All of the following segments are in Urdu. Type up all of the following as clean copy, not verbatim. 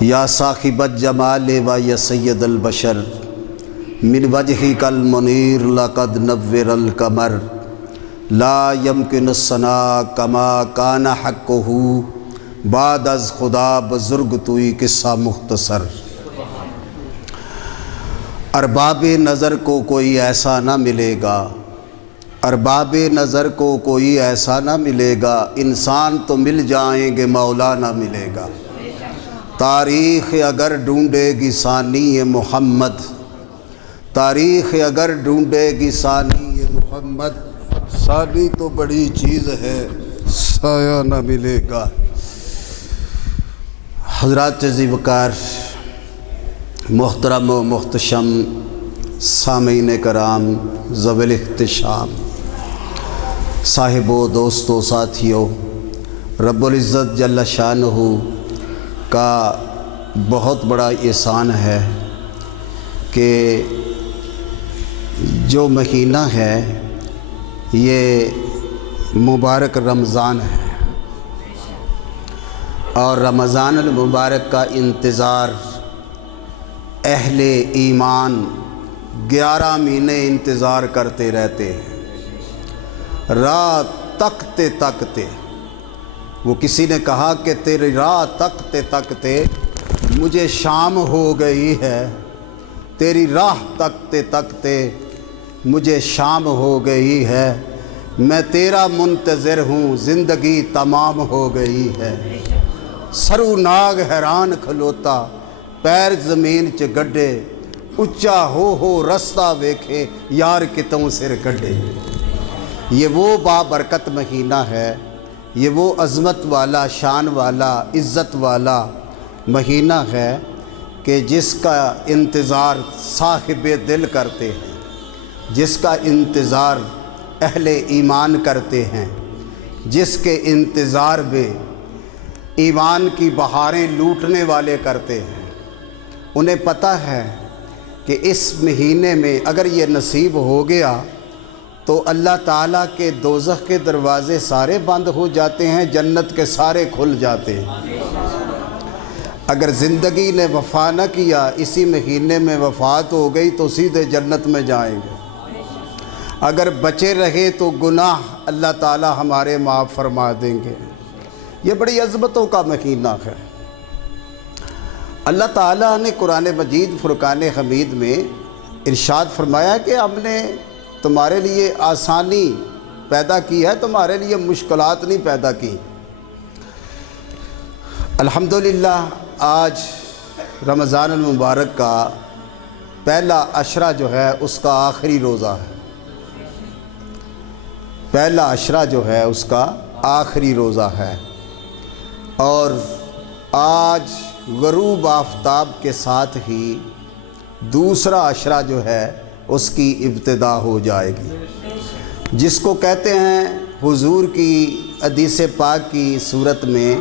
یا صاحب الجمال و یا سید البشر من وجهک المنیر لقد نور القمر لا يمكن الثناء کما کان حقہ بعد از خدا بزرگ توئی قصہ مختصر۔ ارباب نظر کو کوئی ایسا نہ ملے گا، ارباب نظر کو کوئی ایسا نہ ملے گا، انسان تو مل جائیں گے مولا نہ ملے گا۔ تاریخ اگر ڈھونڈے گی ثانی محمد، تاریخ اگر ڈھونڈے گی ثانی محمد، ثانی تو بڑی چیز ہے سایہ نہ ملے گا۔ حضرات عزیز وقار، محترم و محتشم سامعین کرام، ذوی الاحتشام، صاحبو دوستو ساتھیو، رب العزت جل شانہ کا بہت بڑا احسان ہے کہ جو مہینہ ہے یہ مبارک رمضان ہے، اور رمضان المبارک کا انتظار اہل ایمان 11 مہینے انتظار کرتے رہتے ہیں، راہ تکتے تکتے۔ وہ کسی نے کہا کہ تیری راہ تکتے تکتے مجھے شام ہو گئی ہے، تیری راہ تکتے تکتے مجھے شام ہو گئی ہے، میں تیرا منتظر ہوں زندگی تمام ہو گئی ہے۔ سرو ناگ حیران کھلوتا پیر زمین چ گڈے، اچا ہو رستہ ویکھے یار کتوں سر کڈے۔ یہ وہ بابرکت مہینہ ہے، یہ وہ عظمت والا، شان والا، عزت والا مہینہ ہے کہ جس کا انتظار صاحب دل کرتے ہیں، جس کا انتظار اہل ایمان کرتے ہیں، جس کے انتظار میں ایمان کی بہاریں لوٹنے والے کرتے ہیں۔ انہیں پتہ ہے کہ اس مہینے میں اگر یہ نصیب ہو گیا تو اللہ تعالیٰ کے دوزخ کے دروازے سارے بند ہو جاتے ہیں، جنت کے سارے کھل جاتے ہیں۔ اگر زندگی نے وفا نہ کیا، اسی مہینے میں وفات ہو گئی تو سیدھے جنت میں جائیں گے۔ اگر بچے رہے تو گناہ اللہ تعالیٰ ہمارے معاف فرما دیں گے۔ یہ بڑی عظمتوں کا مہینہ ہے۔ اللہ تعالیٰ نے قرآن مجید فرقان حمید میں ارشاد فرمایا کہ ہم نے تمہارے لیے آسانی پیدا کی ہے، تمہارے لیے مشکلات نہیں پیدا کی۔ الحمدللہ آج رمضان المبارک کا پہلا عشرہ جو ہے اس کا آخری روزہ ہے، پہلا عشرہ جو ہے اس کا آخری روزہ ہے، اور آج غروب آفتاب کے ساتھ ہی دوسرا عشرہ جو ہے اس کی ابتدا ہو جائے گی، جس کو کہتے ہیں حضور کی حدیث پاک کی صورت میں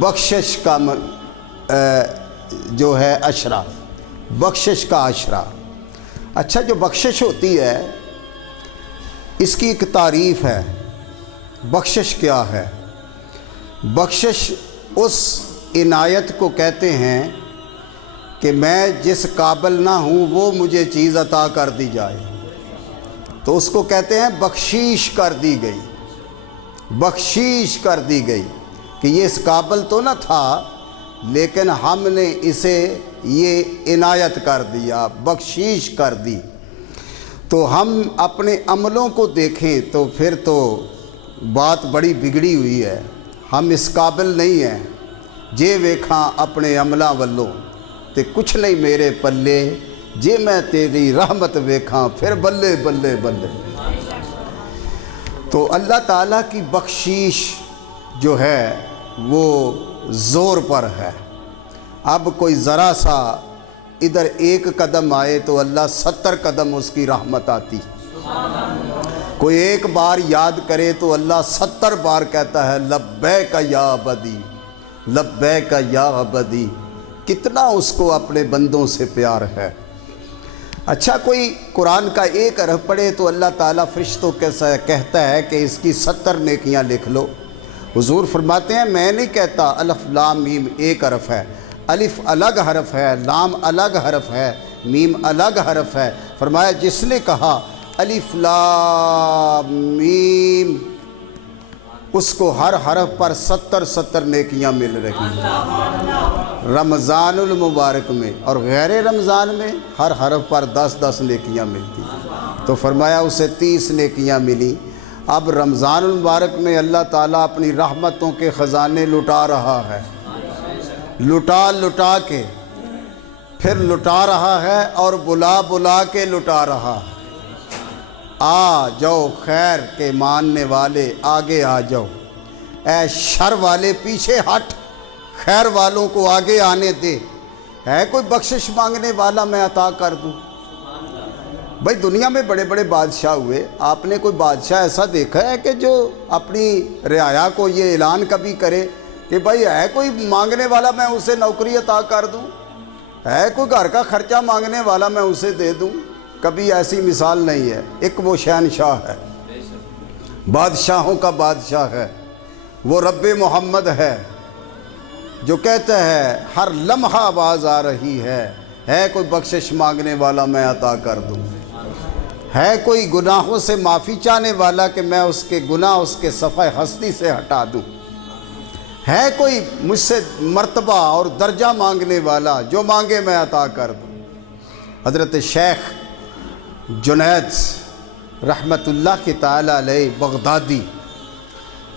بخشش کا جو ہے عشرہ، بخشش کا عشرہ۔ اچھا، جو بخشش ہوتی ہے اس کی ایک تعریف ہے۔ بخشش کیا ہے؟ بخشش اس عنایت کو کہتے ہیں کہ میں جس قابل نہ ہوں وہ مجھے چیز عطا کر دی جائے، تو اس کو کہتے ہیں بخشیش کر دی گئی، بخشیش کر دی گئی، کہ یہ اس قابل تو نہ تھا لیکن ہم نے اسے یہ عنایت کر دیا، بخشیش کر دی۔ تو ہم اپنے عملوں کو دیکھیں تو پھر تو بات بڑی بگڑی ہوئی ہے، ہم اس قابل نہیں ہیں۔ جے ویکھاں اپنے عملاں والوں تے کچھ نہیں میرے پلے، جے میں تیری رحمت ویکھاں پھر بلے بلے بلے۔ تو اللہ تعالیٰ کی بخشیش جو ہے وہ زور پر ہے۔ اب کوئی ذرا سا ادھر ایک قدم آئے تو اللہ 70 قدم اس کی رحمت آتی، کوئی ایک بار یاد کرے تو اللہ 70 بار کہتا ہے لبیک یا عبدی، لبیک یا عبدی۔ کتنا اس کو اپنے بندوں سے پیار ہے۔ اچھا، کوئی قرآن کا ایک حرف پڑھے تو اللہ تعالیٰ فرشتوں کے کہتا ہے کہ اس کی 70 نیکیاں لکھ لو۔ حضور فرماتے ہیں میں نہیں کہتا الف لام میم ایک حرف ہے، الف الگ حرف ہے، لام الگ حرف ہے، میم الگ حرف ہے۔ فرمایا جس نے کہا الف لام میم، اس کو ہر حرف پر 70 نیکیاں مل رہی ہیں رمضان المبارک میں، اور غیر رمضان میں ہر حرف پر 10 نیکیاں ملتی ہیں۔ تو فرمایا اسے 30 نیکیاں ملی۔ اب رمضان المبارک میں اللہ تعالیٰ اپنی رحمتوں کے خزانے لٹا رہا ہے، لٹا کے پھر لٹا رہا ہے، اور بلا کے لٹا رہا ہے۔ آ جاؤ خیر کے ماننے والے، آگے آ جاؤ، اے شر والے پیچھے ہٹ، خیر والوں کو آگے آنے دے۔ ہے کوئی بخشش مانگنے والا میں عطا کر دوں۔ بھائی دنیا میں بڑے بڑے بادشاہ ہوئے، آپ نے کوئی بادشاہ ایسا دیکھا ہے کہ جو اپنی رعایا کو یہ اعلان کبھی کرے کہ بھائی ہے کوئی مانگنے والا میں اسے نوکری عطا کر دوں، ہے کوئی گھر کا خرچہ مانگنے والا میں اسے دے دوں؟ کبھی ایسی مثال نہیں ہے۔ ایک وہ شہنشاہ ہے، بادشاہوں کا بادشاہ ہے، وہ رب محمد ہے، جو کہتا ہے ہر لمحہ آواز آ رہی ہے کوئی بخشش مانگنے والا میں عطا کر دوں، ہے کوئی گناہوں سے معافی چاہنے والا کہ میں اس کے گناہ اس کے صفحہ ہستی سے ہٹا دوں، ہے کوئی مجھ سے مرتبہ اور درجہ مانگنے والا، جو مانگے میں عطا کر دوں۔ حضرت شیخ جنید رحمت اللہ کی تعالیٰ علیہ بغدادی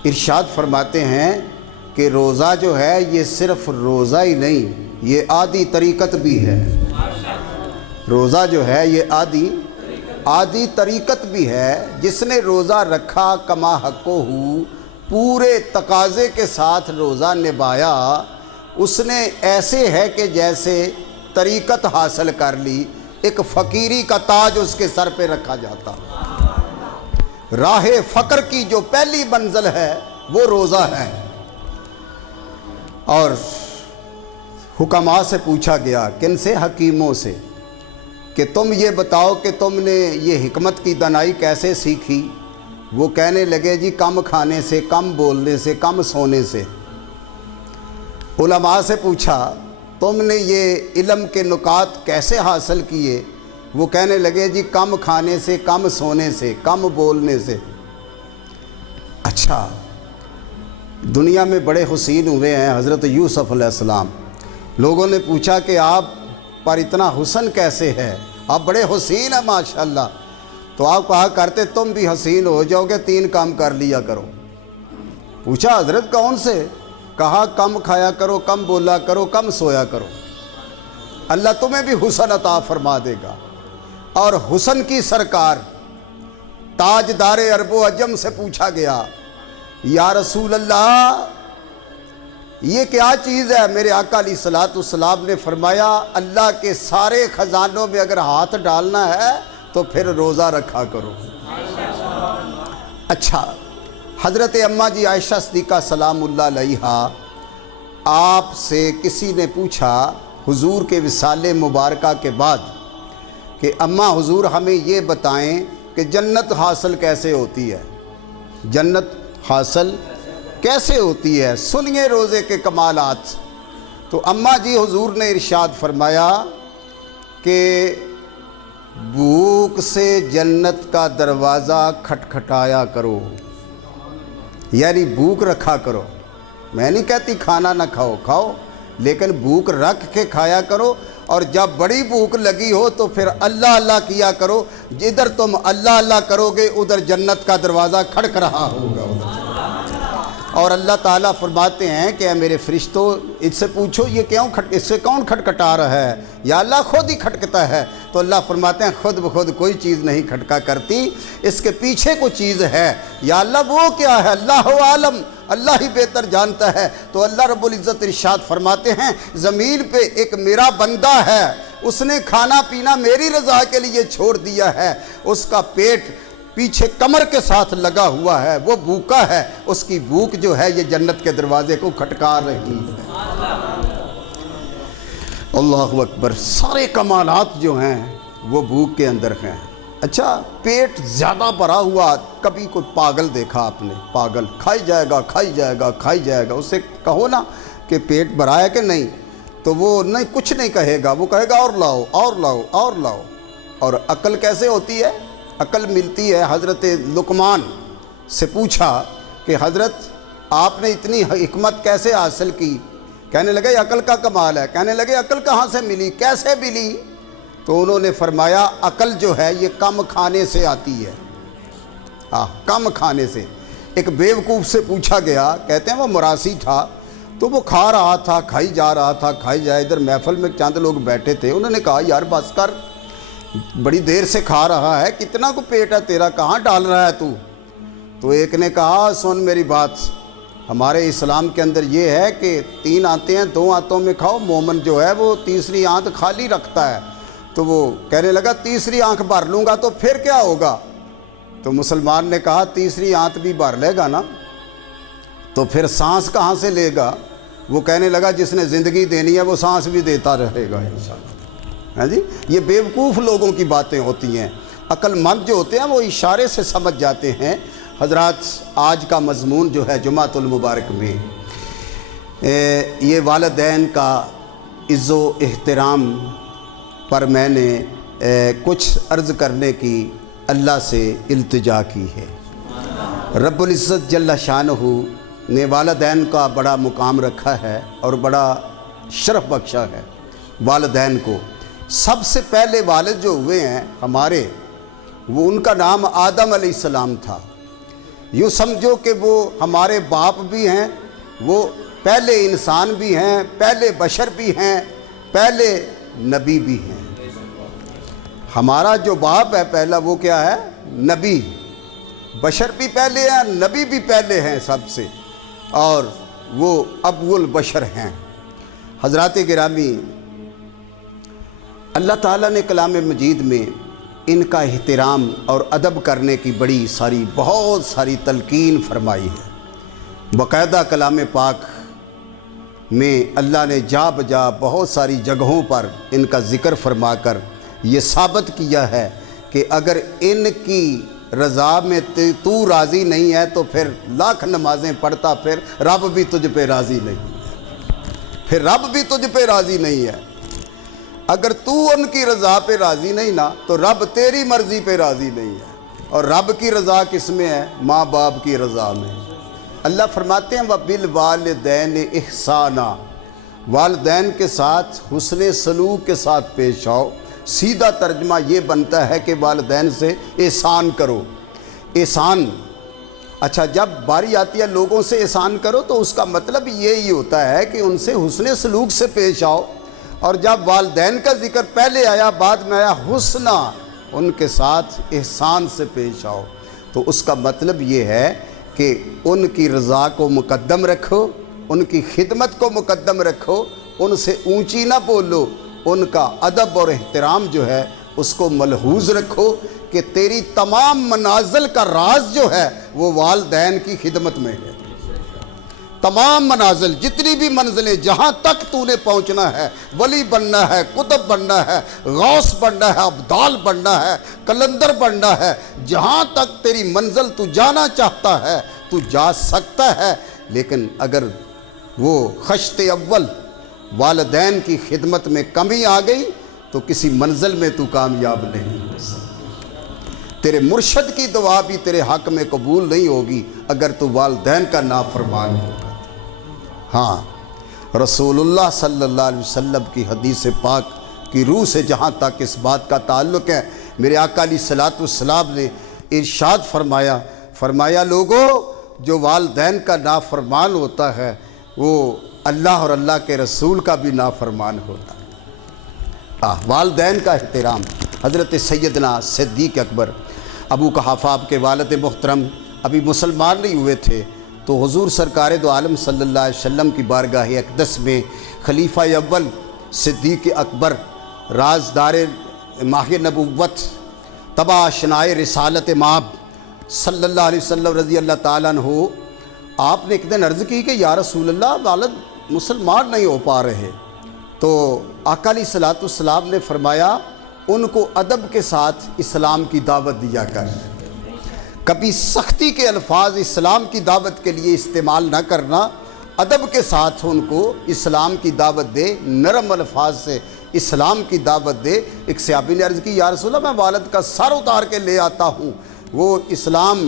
ارشاد فرماتے ہیں کہ روزہ جو ہے یہ صرف روزہ ہی نہیں، یہ آدھی طریقت بھی ہے۔ روزہ جو ہے یہ آدھی طریقت بھی ہے۔ جس نے روزہ رکھا کما حقو ہو، پورے تقاضے کے ساتھ روزہ نبھایا، اس نے ایسے ہے کہ جیسے طریقت حاصل کر لی، ایک فقیری کا تاج اس کے سر پہ رکھا جاتا۔ راہ فقر کی جو پہلی منزل ہے وہ روزہ ہے۔ اور حکماء سے پوچھا گیا، کن سے؟ حکیموں سے، کہ تم یہ بتاؤ کہ تم نے یہ حکمت کی دانائی کیسے سیکھی؟ وہ کہنے لگے جی کم کھانے سے، کم بولنے سے، کم سونے سے۔ علماء سے پوچھا تم نے یہ علم کے نکات کیسے حاصل کیے؟ وہ کہنے لگے جی کم کھانے سے، کم سونے سے، کم بولنے سے۔ اچھا، دنیا میں بڑے حسین ہوئے ہیں حضرت یوسف علیہ السلام۔ لوگوں نے پوچھا کہ آپ پر اتنا حسن کیسے ہے، آپ بڑے حسین ہیں ماشاءاللہ۔ تو آپ کہا کرتے تم بھی حسین ہو جاؤ گے، 3 کام کر لیا کرو۔ پوچھا حضرت کون سے؟ کہا کم کھایا کرو، کم بولا کرو، کم سویا کرو، اللہ تمہیں بھی حسن عطا فرما دے گا۔ اور حسن کی سرکار تاجدار عرب و عجم سے پوچھا گیا، یا رسول اللہ یہ کیا چیز ہے؟ میرے آقا علیہ الصلوۃ والسلام نے فرمایا اللہ کے سارے خزانوں میں اگر ہاتھ ڈالنا ہے تو پھر روزہ رکھا کرو۔ اچھا، حضرت اماں جی عائشہ صدیقہ سلام اللہ علیہا، آپ سے کسی نے پوچھا حضور کے وصال مبارکہ کے بعد کہ اماں حضور ہمیں یہ بتائیں کہ جنت حاصل کیسے ہوتی ہے، جنت حاصل کیسے ہوتی ہے، سنیے روزے کے کمالات۔ تو اماں جی حضور نے ارشاد فرمایا کہ بھوک سے جنت کا دروازہ کھٹکھٹایا کرو، یعنی بھوک رکھا کرو۔ میں نہیں کہتی کھانا نہ کھاؤ، لیکن بھوک رکھ کے کھایا کرو، اور جب بڑی بھوک لگی ہو تو پھر اللہ اللہ کیا کرو۔ جدھر تم اللہ اللہ کرو گے ادھر جنت کا دروازہ کھڑک رہا ہوگا۔ اور اللہ تعالیٰ فرماتے ہیں کہ اے میرے فرشتوں اس سے پوچھو یہ اس سے کون کھٹکھٹا رہا ہے؟ یا اللہ خود ہی کھٹکتا ہے؟ تو اللہ فرماتے ہیں خود بخود کوئی چیز نہیں کھٹکا کرتی، اس کے پیچھے کوئی چیز ہے۔ یا اللہ وہ کیا ہے؟ اللہ عالم، اللہ ہی بہتر جانتا ہے۔ تو اللہ رب العزت ارشاد فرماتے ہیں زمین پہ ایک میرا بندہ ہے، اس نے کھانا پینا میری رضا کے لیے چھوڑ دیا ہے، اس کا پیٹ پیچھے کمر کے ساتھ لگا ہوا ہے، وہ بھوکا ہے، اس کی بھوک جو ہے یہ جنت کے دروازے کو کھٹکا رہی ہے۔ اللہ اکبر، سارے کمالات جو ہیں وہ بھوک کے اندر ہیں۔ اچھا، پیٹ زیادہ بھرا ہوا، کبھی کوئی پاگل دیکھا آپ نے؟ پاگل کھائی جائے گا، کھائی جائے گا، کھائی جائے گا، اس سے کہو نا کہ پیٹ بھرا ہے کہ نہیں، تو وہ نہیں کچھ نہیں کہے گا، وہ کہے گا اور لاؤ اور لاؤ اور لاؤ۔ اور عقل کیسے ہوتی ہے؟ عقل ملتی ہے، حضرت لقمان سے پوچھا کہ حضرت آپ نے اتنی حکمت کیسے حاصل کی؟ کہنے لگے عقل کا کمال ہے۔ کہنے لگے عقل کہاں سے ملی، کیسے ملی؟ تو انہوں نے فرمایا عقل جو ہے یہ کم کھانے سے آتی ہے، کم کھانے سے۔ ایک بیوقوف سے پوچھا گیا، کہتے ہیں وہ مراسی تھا، تو وہ کھا رہا تھا، کھائی جا رہا تھا، کھائی جائے۔ ادھر محفل میں چند لوگ بیٹھے تھے، انہوں نے کہا یار بس کر، بڑی دیر سے کھا رہا ہے، کتنا کو پیٹ ہے تیرا، کہاں ڈال رہا ہے تو؟ تو ایک نے کہا سن میری بات، ہمارے اسلام کے اندر یہ ہے کہ 3 آنتیں ہیں، 2 آنتوں میں کھاؤ، مومن جو ہے وہ تیسری آنت خالی رکھتا ہے۔ تو وہ کہنے لگا تیسری آنکھ بھر لوں گا تو پھر کیا ہوگا؟ تو مسلمان نے کہا تیسری آنت بھی بھر لے گا نا تو پھر سانس کہاں سے لے گا؟ وہ کہنے لگا جس نے زندگی دینی ہے وہ سانس بھی دیتا رہے گا انشاءاللہ۔ ہاں جی، یہ بیوقوف لوگوں کی باتیں ہوتی ہیں، عقل مند جو ہوتے ہیں وہ اشارے سے سمجھ جاتے ہیں۔ حضرات آج کا مضمون جو ہے جمعۃ المبارک میں یہ والدین کا عز و احترام پر میں نے کچھ عرض کرنے کی اللہ سے التجا کی ہے۔ رب العزت جل شانہ نے والدین کا بڑا مقام رکھا ہے اور بڑا شرف بخشا ہے والدین کو۔ سب سے پہلے والد جو ہوئے ہیں ہمارے، وہ ان کا نام آدم علیہ السلام تھا۔ یوں سمجھو کہ وہ ہمارے باپ بھی ہیں، وہ پہلے انسان بھی ہیں، پہلے بشر بھی ہیں، پہلے نبی بھی ہیں۔ ہمارا جو باپ ہے پہلا وہ کیا ہے؟ نبی۔ بشر بھی پہلے ہیں، نبی بھی پہلے ہیں سب سے، اور وہ اول بشر ہیں۔ حضرات گرامی، اللہ تعالیٰ نے کلام مجید میں ان کا احترام اور ادب کرنے کی بہت ساری تلقین فرمائی ہے۔ باقاعدہ کلام پاک میں اللہ نے جا بجا بہت ساری جگہوں پر ان کا ذکر فرما کر یہ ثابت کیا ہے کہ اگر ان کی رضا میں تو راضی نہیں ہے تو پھر لاکھ نمازیں پڑھتا پھر رب بھی تجھ پہ راضی نہیں ہے، پھر رب بھی تجھ پہ راضی نہیں ہے۔ اگر تو ان کی رضا پہ راضی نہیں نا تو رب تیری مرضی پہ راضی نہیں ہے، اور رب کی رضا کس میں ہے؟ ماں باپ کی رضا میں۔ اللہ فرماتے ہیں وَبِالْوَالِدَيْنِ إِحْسَانًا، والدین کے ساتھ حسن سلوک کے ساتھ پیش آؤ۔ سیدھا ترجمہ یہ بنتا ہے کہ والدین سے احسان کرو۔ احسان، اچھا جب باری آتی ہے لوگوں سے احسان کرو تو اس کا مطلب یہی ہوتا ہے کہ ان سے حسن سلوک سے پیش آؤ، اور جب والدین کا ذکر پہلے آیا بعد میں آیا حسنہ، ان کے ساتھ احسان سے پیش آؤ، تو اس کا مطلب یہ ہے کہ ان کی رضا کو مقدم رکھو، ان کی خدمت کو مقدم رکھو، ان سے اونچی نہ بولو، ان کا ادب اور احترام جو ہے اس کو ملحوظ رکھو کہ تیری تمام منازل کا راز جو ہے وہ والدین کی خدمت میں ہے۔ تمام منازل، جتنی بھی منزلیں، جہاں تک تو نے پہنچنا ہے، ولی بننا ہے، قطب بننا ہے، غوث بننا ہے، ابدال بننا ہے، کلندر بننا ہے، جہاں تک تیری منزل تو جانا چاہتا ہے تو جا سکتا ہے، لیکن اگر وہ خشت اول والدین کی خدمت میں کمی آ گئی تو کسی منزل میں تو کامیاب نہیں ہو سکتا۔ تیرے مرشد کی دعا بھی تیرے حق میں قبول نہیں ہوگی اگر تو والدین کا نافرمان ہوگا۔ ہاں، رسول اللہ صلی اللہ علیہ وسلم کی حدیث پاک کی روح سے جہاں تک اس بات کا تعلق ہے، میرے آقا علیہ الصلوۃ والسلام نے ارشاد فرمایا لوگوں، جو والدین کا نافرمان ہوتا ہے وہ اللہ اور اللہ کے رسول کا بھی نافرمان ہوتا ہے۔ والدین کا احترام۔ حضرت سیدنا صدیق اکبر ابو قحافہ آپ کے والد محترم ابھی مسلمان نہیں ہوئے تھے، تو حضور سرکار دو عالم صلی اللہ علیہ وسلم کی بارگاہ اقدس میں خلیفہ اول صدیق اکبر، رازدار ماہ نبوت، تبع آشنائے رسالت مآب صلی اللہ علیہ وسلم رضی اللہ تعالیٰ عنہ، آپ نے ایک دن عرض کی کہ یا رسول اللہ والد مسلمان نہیں ہو پا رہے، تو آقا علیہ الصلوۃ والسلام نے فرمایا ان کو ادب کے ساتھ اسلام کی دعوت دیا کر، کبھی سختی کے الفاظ اسلام کی دعوت کے لیے استعمال نہ کرنا، ادب کے ساتھ ان کو اسلام کی دعوت دے، نرم الفاظ سے اسلام کی دعوت دے۔ ایک صحابی نے عرض کی یا رسول اللہ میں والد کا سر اتار کے لے آتا ہوں، وہ اسلام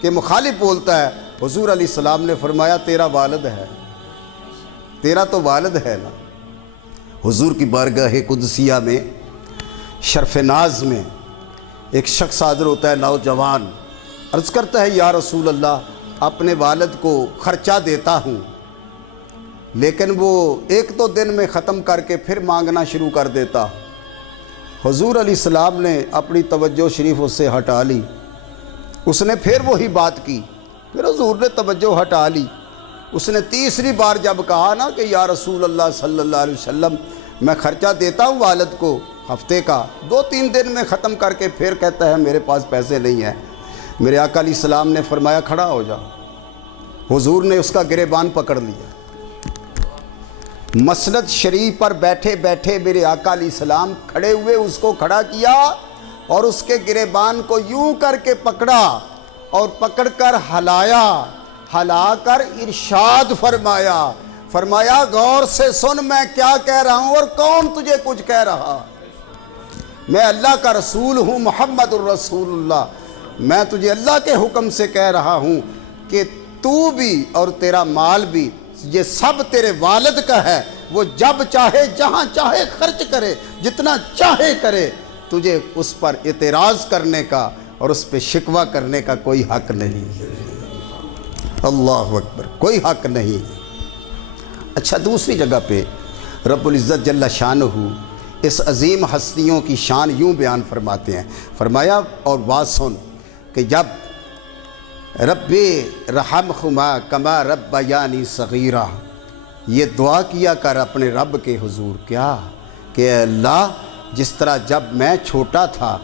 کے مخالف بولتا ہے۔ حضور علیہ السلام نے فرمایا تیرا والد ہے، تیرا تو والد ہے نا۔ حضور کی بارگاہ قدسیہ میں شرف ناز میں ایک شخص حاضر ہوتا ہے، نوجوان، عرض کرتا ہے یا رسول اللہ اپنے والد کو خرچہ دیتا ہوں، لیکن وہ ایک دو دن میں ختم کر کے پھر مانگنا شروع کر دیتا۔ حضور علیہ السلام نے اپنی توجہ شریف اس سے ہٹا لی، اس نے پھر وہی بات کی، پھر حضور نے توجہ ہٹا لی۔ اس نے تیسری بار جب کہا نا کہ یا رسول اللہ صلی اللہ علیہ وسلم میں خرچہ دیتا ہوں والد کو ہفتے کا، 2-3 دن میں ختم کر کے پھر کہتا ہے میرے پاس پیسے نہیں ہیں۔ میرے آقا علیہ السلام نے فرمایا کھڑا ہو جا۔ حضور نے اس کا گریبان پکڑ لیا۔ مسند شریف پر بیٹھے بیٹھے میرے آقا علیہ السلام کھڑے ہوئے، اس کو کھڑا کیا اور اس کے گریبان کو یوں کر کے پکڑا اور پکڑ کر ہلا کر ارشاد فرمایا غور سے سن میں کیا کہہ رہا ہوں اور کون تجھے کچھ کہہ رہا۔ میں اللہ کا رسول ہوں، محمد الرسول اللہ، میں تجھے اللہ کے حکم سے کہہ رہا ہوں کہ تو بھی اور تیرا مال بھی یہ سب تیرے والد کا ہے، وہ جب چاہے جہاں چاہے خرچ کرے، جتنا چاہے کرے، تجھے اس پر اعتراض کرنے کا اور اس پہ شکوہ کرنے کا کوئی حق نہیں۔ اللہ اکبر، کوئی حق نہیں۔ اچھا دوسری جگہ پہ رب العزت جل شانہ اس عظیم ہستیوں کی شان یوں بیان فرماتے ہیں، فرمایا اور بات سن کہ جب رب رحمہما کما ربیانی صغیرہ، یہ دعا کیا کر اپنے رب کے حضور، کیا کہ اے اللہ جس طرح جب میں چھوٹا تھا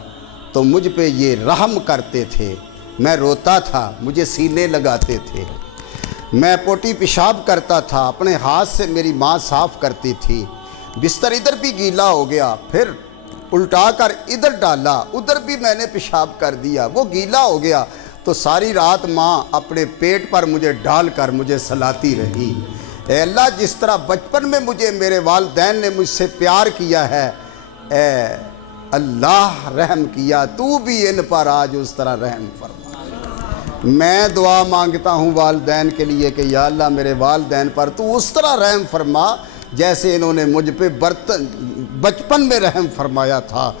تو مجھ پہ یہ رحم کرتے تھے، میں روتا تھا مجھے سینے لگاتے تھے، میں پوٹی پیشاب کرتا تھا اپنے ہاتھ سے میری ماں صاف کرتی تھی، بستر ادھر بھی گیلا ہو گیا پھر الٹا کر ادھر ڈالا، ادھر بھی میں نے پیشاب کر دیا وہ گیلا ہو گیا، تو ساری رات ماں اپنے پیٹ پر مجھے ڈال کر مجھے سلاتی رہی۔ اے اللہ جس طرح بچپن میں مجھے میرے والدین نے مجھ سے پیار کیا ہے، اے اللہ رحم کیا تو بھی ان پر آج اس طرح رحم فرما۔ میں دعا مانگتا ہوں والدین کے لیے کہ یا اللہ میرے والدین پر تو اس طرح رحم فرما جیسے انہوں نے مجھ پہ بچپن میں رحم فرمایا تھا۔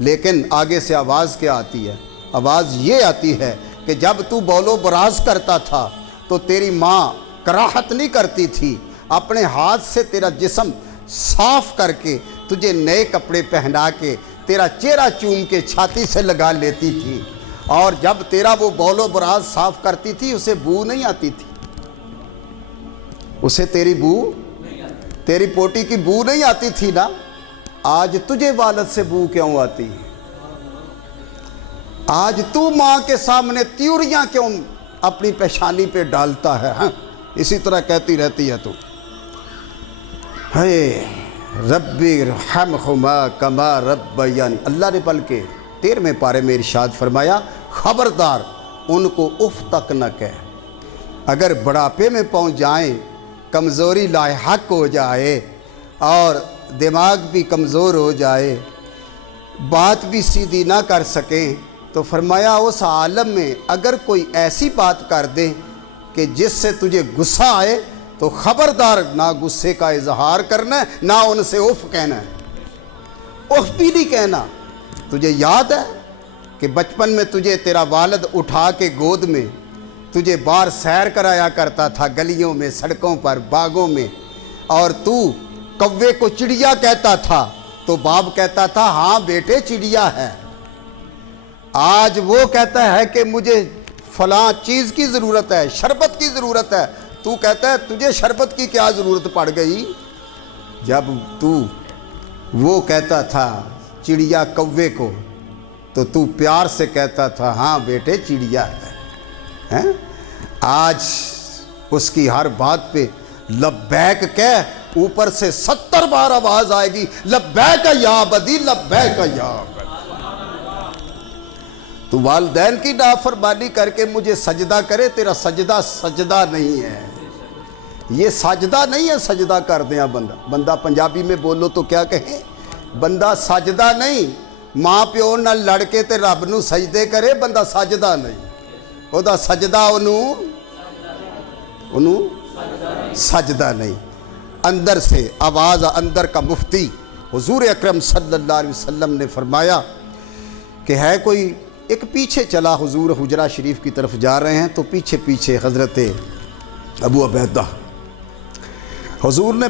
لیکن آگے سے آواز کیا آتی ہے؟ آواز یہ آتی ہے کہ جب تو بول و براز کرتا تھا تو تیری ماں کراہت نہیں کرتی تھی، اپنے ہاتھ سے تیرا جسم صاف کر کے تجھے نئے کپڑے پہنا کے تیرا چہرہ چوم کے چھاتی سے لگا لیتی تھی، اور جب تیرا وہ بول و براز صاف کرتی تھی اسے بو نہیں آتی تھی، اسے تیری پوٹی کی بو نہیں آتی تھی نا۔ آج تجھے والد سے بو کیوں آتی ہے؟ آج تو ماں کے سامنے تیوریاں کیوں اپنی پیشانی پہ ڈالتا ہے؟ اسی طرح کہتی رہتی ہے تو ہے ربی رحمہما کما ربیانی۔ اللہ نے بلکہ 13ویں پارے میں ارشاد فرمایا خبردار ان کو اف تک نہ کہہ، اگر بڑھاپے میں پہنچ جائیں، کمزوری لاحق ہو جائے اور دماغ بھی کمزور ہو جائے، بات بھی سیدھی نہ کر سکیں، تو فرمایا اس عالم میں اگر کوئی ایسی بات کر دے کہ جس سے تجھے غصہ آئے تو خبردار نہ غصے کا اظہار کرنا ہے نہ ان سے اف کہنا ہے، اف بھی نہیں کہنا۔ تجھے یاد ہے کہ بچپن میں تجھے تیرا والد اٹھا کے گود میں تجھے باہر سیر کرایا کرتا تھا، گلیوں میں، سڑکوں پر، باغوں میں، اور تو کوے کو چڑیا کہتا تھا تو باپ کہتا تھا ہاں بیٹے چڑیا ہے۔ آج وہ کہتا ہے کہ مجھے فلاں چیز کی ضرورت ہے، شربت کی ضرورت ہے، تو کہتا ہے تجھے شربت کی کیا ضرورت پڑ گئی؟ جب تو وہ کہتا تھا چڑیا کوے کو تو پیار سے کہتا تھا ہاں بیٹے چڑیا ہے۔ آج اس کی ہر بات پہ لبیک کہہ، اوپر سے 70 بار آواز آئے گی لبیک یا بدی لبیک یا بدی۔ تو والدین کی نافرمانی کر کے مجھے سجدہ کرے، تیرا سجدہ سجدہ نہیں ہے، یہ سجدہ نہیں ہے سجدہ کر دیا بندہ پنجابی میں بولو تو کیا کہیں بندہ سجدہ نہیں ماں پیو نہ لڑ کے تے رب نو سجدے کرے بندہ سجدہ نہیں او دا سجدہ انہوں سجدہ نہیں اندر سے آواز اندر کا مفتی حضور اکرم صلی اللہ علیہ وسلم نے فرمایا کہ ہے کوئی ایک پیچھے چلا حضور حجرہ شریف کی طرف جا رہے ہیں تو پیچھے پیچھے حضرت ابو عبیدہ حضور نے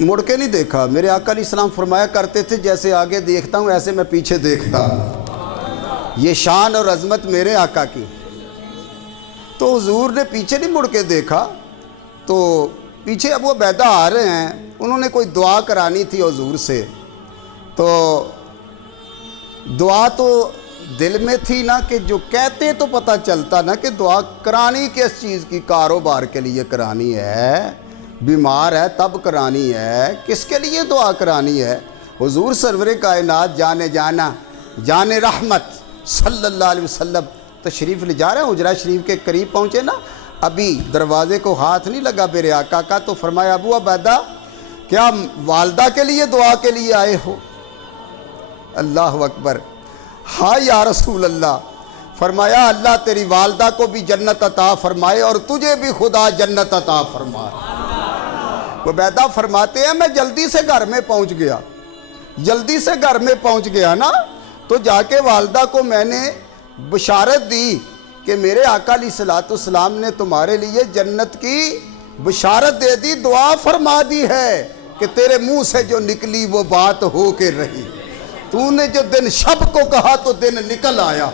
مڑ کے نہیں دیکھا میرے آقا علیہ السلام فرمایا کرتے تھے جیسے آگے دیکھتا ہوں ایسے میں پیچھے دیکھتا ہوں یہ شان اور عظمت میرے آقا کی تو حضور نے پیچھے نہیں مڑ کے دیکھا تو پیچھے ابو عبیدہ آ رہے ہیں انہوں نے کوئی دعا کرانی تھی حضور سے تو دعا تو دل میں تھی نا کہ جو کہتے تو پتہ چلتا نا کہ دعا کرانی کس چیز کی کاروبار کے لیے کرانی ہے بیمار ہے تب کرانی ہے کس کے لیے دعا کرانی ہے حضور سرور کائنات جان رحمت صلی اللہ علیہ وسلم تشریف لے جا رہے ہیں حجرہ شریف کے قریب پہنچے نا ابھی دروازے کو ہاتھ نہیں لگا میرے آقا کا تو فرمایا ابو عبیدہ کیا والدہ کے لیے دعا کے لیے آئے ہو اللہ اکبر ہاں یا رسول اللہ فرمایا اللہ تیری والدہ کو بھی جنت عطا فرمائے اور تجھے بھی خدا جنت عطا فرمائے عبیدہ فرماتے ہیں میں جلدی سے گھر میں پہنچ گیا نا تو جا کے والدہ کو میں نے بشارت دی کہ میرے آقا علیہ الصلوۃ والسلام نے تمہارے لیے جنت کی بشارت دے دی دعا فرما دی ہے کہ تیرے منہ سے جو نکلی وہ بات ہو کے رہی تو نے جو دن شب کو کہا تو دن نکل آیا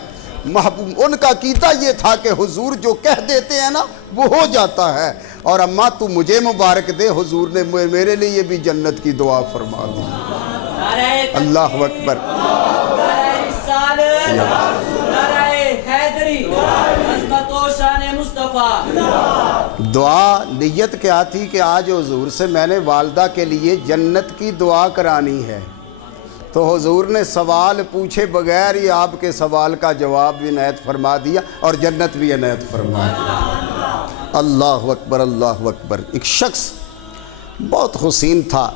محبوب ان کا عقیدہ یہ تھا کہ حضور جو کہہ دیتے ہیں نا وہ ہو جاتا ہے اور اماں تو مجھے مبارک دے حضور نے میرے لیے بھی جنت کی دعا فرما دی اللہ اکبر دعا نیت کیا تھی کہ آج حضور سے میں نے والدہ کے لیے جنت کی دعا کرانی ہے تو حضور نے سوال پوچھے بغیر ہی آپ کے سوال کا جواب بھی عنایت فرما دیا اور جنت بھی عنایت فرما دیا اللہ اکبر اللہ اکبر ایک شخص بہت حسین تھا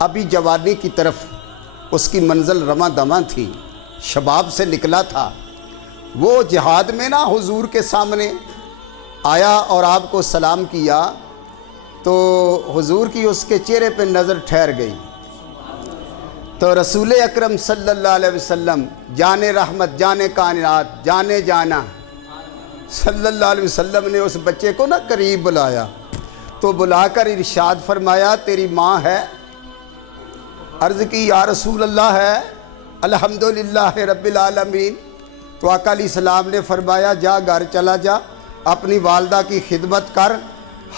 ابھی جوانی کی طرف اس کی منزل رواں دواں تھی شباب سے نکلا تھا وہ جہاد میں نا حضور کے سامنے آیا اور آپ کو سلام کیا تو حضور کی اس کے چہرے پہ نظر ٹھہر گئی تو رسول اکرم صلی اللہ علیہ وسلم جان رحمت جان کائنات جانا صلی اللہ علیہ وسلم نے اس بچے کو نا قریب بلایا تو بلا کر ارشاد فرمایا تیری ماں ہے عرض کی یا رسول اللہ ہے الحمدللہ رب العالمین تو آقا علیہ السلام نے فرمایا جا گھر چلا جا اپنی والدہ کی خدمت کر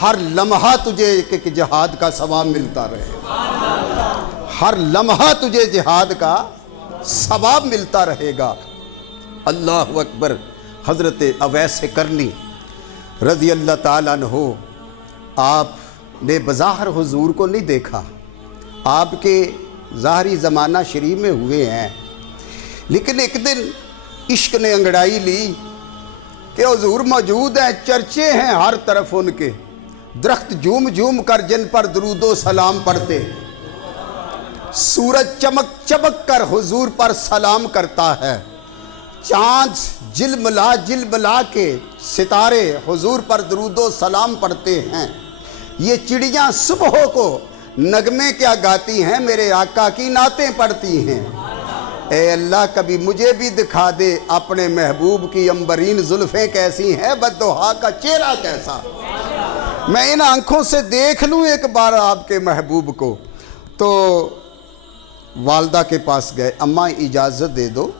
ہر لمحہ تجھے ایک جہاد کا ثواب ملتا رہے ہر لمحہ تجھے جہاد کا ثواب ملتا رہے گا اللہ اکبر حضرت اویس کرنی رضی اللہ تعالیٰ عنہ آپ نے بظاہر حضور کو نہیں دیکھا آپ کے ظاہری زمانہ شریف میں ہوئے ہیں لیکن ایک دن عشق نے انگڑائی لی کہ حضور موجود ہیں چرچے ہیں ہر طرف ان کے درخت جھوم جھوم کر جن پر درود و سلام پڑھتے سورج چمک چمک کر حضور پر سلام کرتا ہے چاند جل ملا کے ستارے حضور پر درود و سلام پڑھتے ہیں یہ چڑیاں صبح کو نغمے کیا گاتی ہیں میرے آقا کی نعتیں پڑھتی ہیں اے اللہ کبھی مجھے بھی دکھا دے اپنے محبوب کی عنبرین زلفیں کیسی ہیں بدوحا کا چہرہ کیسا میں ان آنکھوں سے دیکھ لوں ایک بار آپ کے محبوب کو تو والدہ کے پاس گئے اماں اجازت دے دو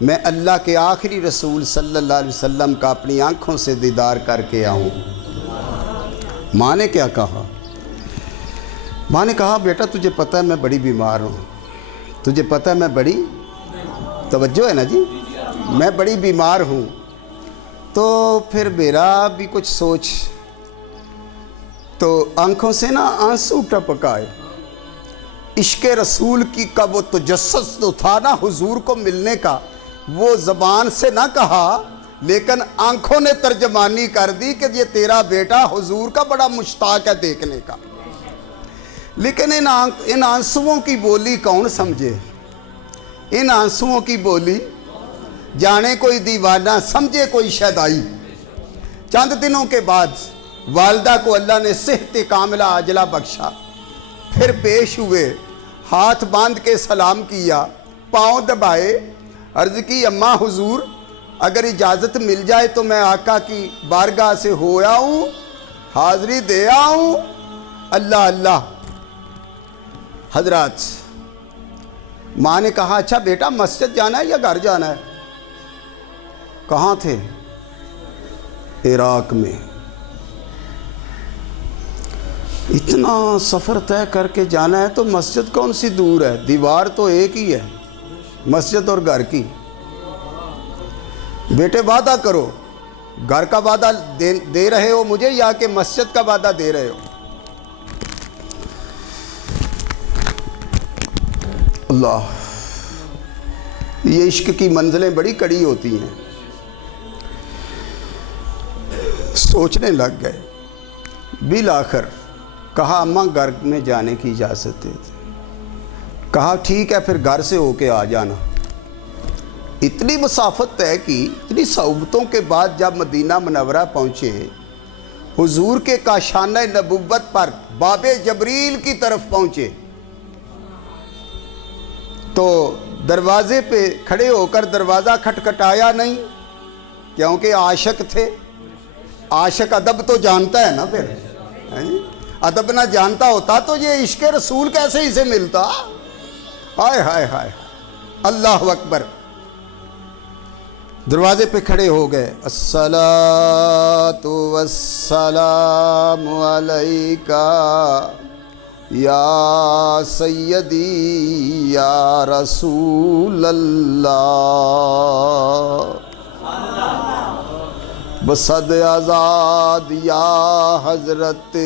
میں اللہ کے آخری رسول صلی اللہ علیہ وسلم کا اپنی آنکھوں سے دیدار کر کے آؤں ماں نے کیا کہا ماں نے کہا بیٹا تجھے پتہ ہے میں بڑی بیمار ہوں تجھے پتہ ہے میں بڑی توجہ ہے نا جی میں بڑی بیمار ہوں تو پھر میرا بھی کچھ سوچ تو آنکھوں سے نا آنسو ٹپک آئے عشق رسول کی کا وہ تجسس تو تھا نا حضور کو ملنے کا وہ زبان سے نہ کہا لیکن آنکھوں نے ترجمانی کر دی کہ یہ تیرا بیٹا حضور کا بڑا مشتاق ہے دیکھنے کا۔ لیکن ان آنسوؤں کی بولی کون سمجھے؟ ان آنسوؤں کی بولی جانے کوئی دیوانہ سمجھے کوئی شیدائی۔ چند دنوں کے بعد والدہ کو اللہ نے صحت کاملہ عاجلہ بخشا، پھر پیش ہوئے، ہاتھ باندھ کے سلام کیا، پاؤں دبائے، عرض کی اماں حضور اگر اجازت مل جائے تو میں آقا کی بارگاہ سے ہو آؤں، حاضری دے آؤں۔ اللہ اللہ۔ حضرات ماں نے کہا اچھا بیٹا مسجد جانا ہے یا گھر جانا ہے؟ کہاں تھے؟ عراق میں۔ اتنا سفر طے کر کے جانا ہے تو مسجد کون سی دور ہے؟ دیوار تو ایک ہی ہے، مسجد اور گھر کی۔ بیٹے وعدہ کرو، گھر کا وعدہ دے رہے ہو مجھے یا کہ مسجد کا وعدہ دے رہے ہو؟ اللہ، یہ عشق کی منزلیں بڑی کڑی ہوتی ہیں۔ سوچنے لگ گئے، بالآخر کہا اماں گھر میں جانے کی اجازت دے دے۔ کہا ٹھیک ہے پھر گھر سے ہو کے آ جانا۔ اتنی مسافت طے کی، اتنی صعوبتوں کے بعد جب مدینہ منورہ پہنچے، حضور کے کاشانہ نبوت پر باب جبریل کی طرف پہنچے تو دروازے پہ کھڑے ہو کر دروازہ کھٹکھٹایا نہیں، کیونکہ عاشق تھے۔ عاشق ادب تو جانتا ہے نا، پھر ادب نہ جانتا ہوتا تو یہ عشق رسول کیسے اسے ملتا؟ ہائے ہائے ہائے، اللہ اکبر۔ دروازے پہ کھڑے ہو گئے، الصلاۃ والسلام علیکا یا سیدی یا رسول اللہ، بصد آزاد یا حضرت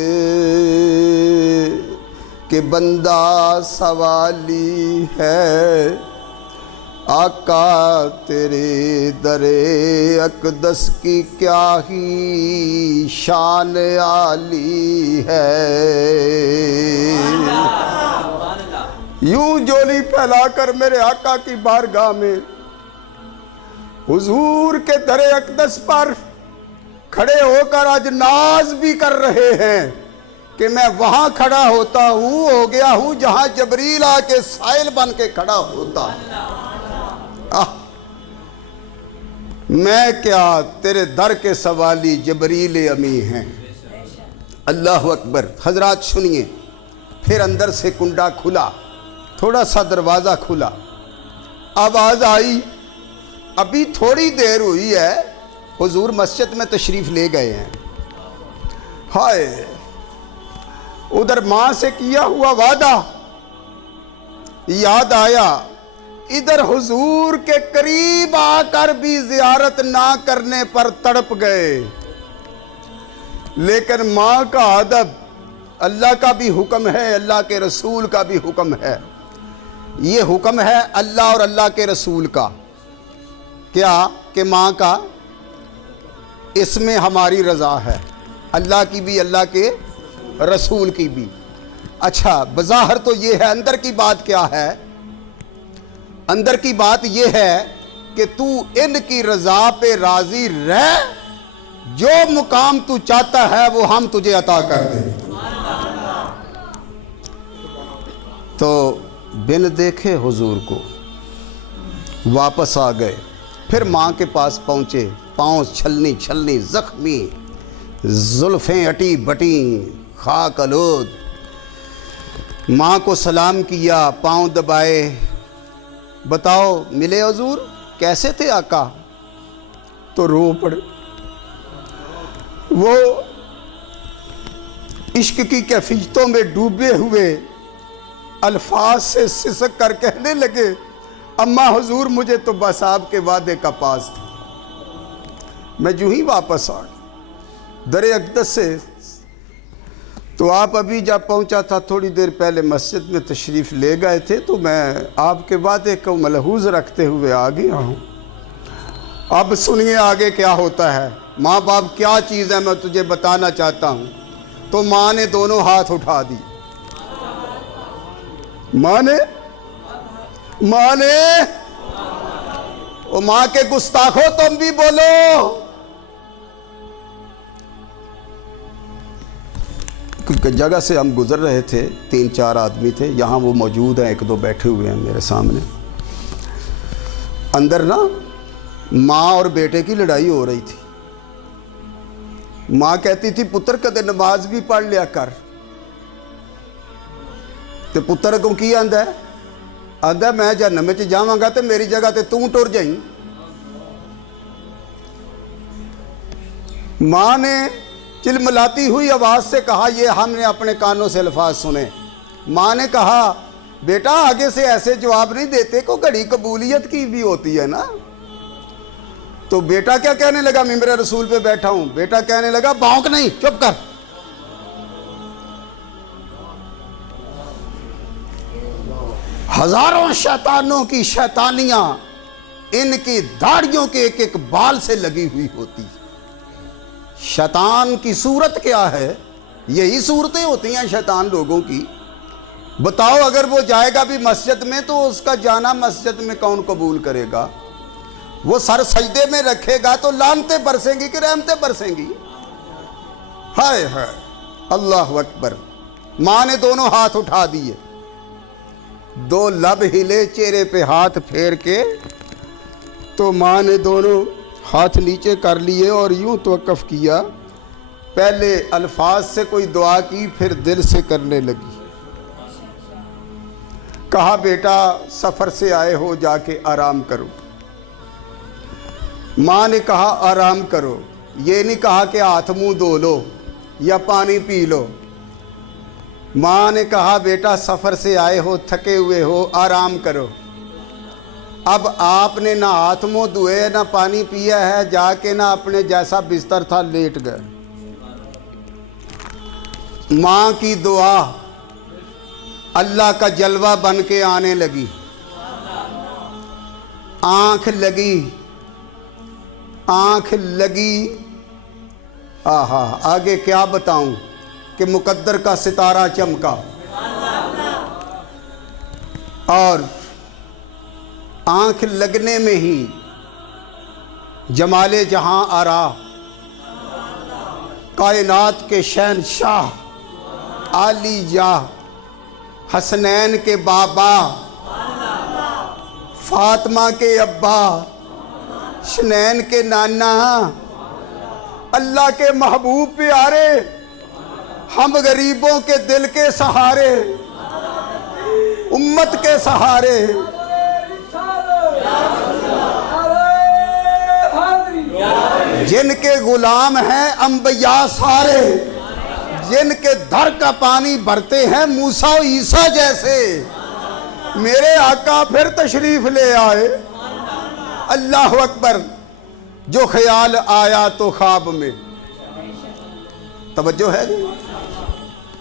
کہ بندہ سوالی ہے، آقا تیرے در اقدس کی کیا ہی شان عالی ہے۔ یوں جولی پھیلا کر میرے آقا کی بارگاہ میں حضور کے در اقدس پر کھڑے ہو کر آج ناز بھی کر رہے ہیں کہ میں وہاں کھڑا ہوتا ہوں، ہو گیا ہوں جہاں جبریل آ کے سائل بن کے کھڑا ہوتا۔ میں کیا تیرے در کے سوالی جبریل امی ہیں۔ اللہ اکبر۔ حضرات سنیے، پھر اندر سے کنڈا کھلا، تھوڑا سا دروازہ کھلا، آواز آئی، ابھی تھوڑی دیر ہوئی ہے حضور مسجد میں تشریف لے گئے ہیں۔ ہائے، ادھر ماں سے کیا ہوا وعدہ یاد آیا، ادھر حضور کے قریب آ کر بھی زیارت نہ کرنے پر تڑپ گئے۔ لیکن ماں کا ادب، اللہ کا بھی حکم ہے، اللہ کے رسول کا بھی حکم ہے۔ یہ حکم ہے اللہ اور اللہ کے رسول کا، کیا کہ ماں کا، اس میں ہماری رضا ہے، اللہ کی بھی اللہ کے رسول کی بھی۔ اچھا بظاہر تو یہ ہے، اندر کی بات کیا ہے؟ اندر کی بات یہ ہے کہ تو ان کی رضا پہ راضی رہ، جو مقام تو چاہتا ہے وہ ہم تجھے عطا کر دیں۔ تو بن دیکھے حضور کو واپس آ گئے، پھر ماں کے پاس پہنچے، پاؤں چھلنی چھلنی، زخمی، زلفیں اٹی بٹی، خاک آلود۔ ماں کو سلام کیا، پاؤں دبائے، بتاؤ ملے حضور، کیسے تھے آقا؟ تو رو پڑے۔ وہ عشق کی کیفیتوں میں ڈوبے ہوئے الفاظ سے سسک کر کہنے لگے، اماں حضور مجھے تو بس آپ کے وعدے کا پاس تھا، میں جو ہی واپس آ در اقدس سے، تو آپ ابھی جب پہنچا تھا تھوڑی دیر پہلے مسجد میں تشریف لے گئے تھے، تو میں آپ کے وعدے کو ملحوظ رکھتے ہوئے آ گیا ہوں۔ اب سنیے آگے کیا ہوتا ہے۔ ماں باپ کیا چیز ہے میں تجھے بتانا چاہتا ہوں۔ تو ماں نے دونوں ہاتھ اٹھا دی۔ ماں نے ماں کے گستاخو تم بھی بولو۔ جگہ سے ہم گزر رہے تھے، 3-4 آدمی تھے، یہاں وہ موجود ہیں، 1-2 بیٹھے ہوئے ہیں میرے سامنے۔ اندر نا ماں اور بیٹے کی لڑائی ہو رہی تھی۔ ماں کہتی تھی پتر کدے نماز بھی پڑھ لیا کر، تے پتر کو کی آندا ہے؟ آندا میں جہنم وچ جاواں گا تے میری جگہ تے توں ٹر جائیں۔ ماں نے چلملاتی ہوئی آواز سے کہا، یہ ہم نے اپنے کانوں سے الفاظ سنے۔ ماں نے کہا بیٹا آگے سے ایسے جواب نہیں دیتے، کو گھڑی قبولیت کی بھی ہوتی ہے نا۔ تو بیٹا کیا کہنے لگا؟ ممبر رسول پہ بیٹھا ہوں، بیٹا کہنے لگا بھونک نہیں، چپ کر۔ ہزاروں شیطانوں کی شیطانیاں ان کی داڑھیوں کے ایک ایک بال سے لگی ہوئی ہوتی۔ شیطان کی صورت کیا ہے؟ یہی صورتیں ہوتی ہیں شیطان لوگوں کی۔ بتاؤ اگر وہ جائے گا بھی مسجد میں تو اس کا جانا مسجد میں کون قبول کرے گا؟ وہ سر سجدے میں رکھے گا تو لعنتیں برسیں گی کہ رحمتیں برسیں گی؟ ہائے ہائے اللہ اکبر۔ ماں نے دونوں ہاتھ اٹھا دیے، 2 لب ہلے چہرے پہ ہاتھ پھیر کے، تو ماں نے دونوں ہاتھ نیچے کر لیے اور یوں توقف کیا، پہلے الفاظ سے کوئی دعا کی پھر دل سے کرنے لگی۔ کہا بیٹا سفر سے آئے ہو جا کے آرام کرو۔ ماں نے کہا آرام کرو، یہ نہیں کہا کہ ہاتھ منہ دھو لو یا پانی پی لو۔ ماں نے کہا بیٹا سفر سے آئے ہو، تھکے ہوئے ہو، آرام کرو۔ اب آپ نے نہ ہاتھ منہ دھوئے نہ پانی پیا ہے، جا کے نہ اپنے جیسا بستر تھا لیٹ گئے۔ ماں کی دعا اللہ کا جلوہ بن کے آنے لگی۔ آنکھ لگی آہا آگے کیا بتاؤں کہ مقدر کا ستارہ چمکا اور آنکھ لگنے میں ہی جمال جہاں آرا، کائنات کے شہنشاہ، عالی جاہ، حسنین کے بابا، فاطمہ کے ابا، شنین کے نانا، اللہ کے محبوب پیارے، ہم غریبوں کے دل کے سہارے، امت کے سہارے، جن کے غلام ہیں انبیاء سارے، جن کے در کا پانی بھرتے ہیں موسیٰ و عیسیٰ جیسے، میرے آقا پھر تشریف لے آئے۔ اللہ اکبر۔ جو خیال آیا تو خواب میں، توجہ ہے جی،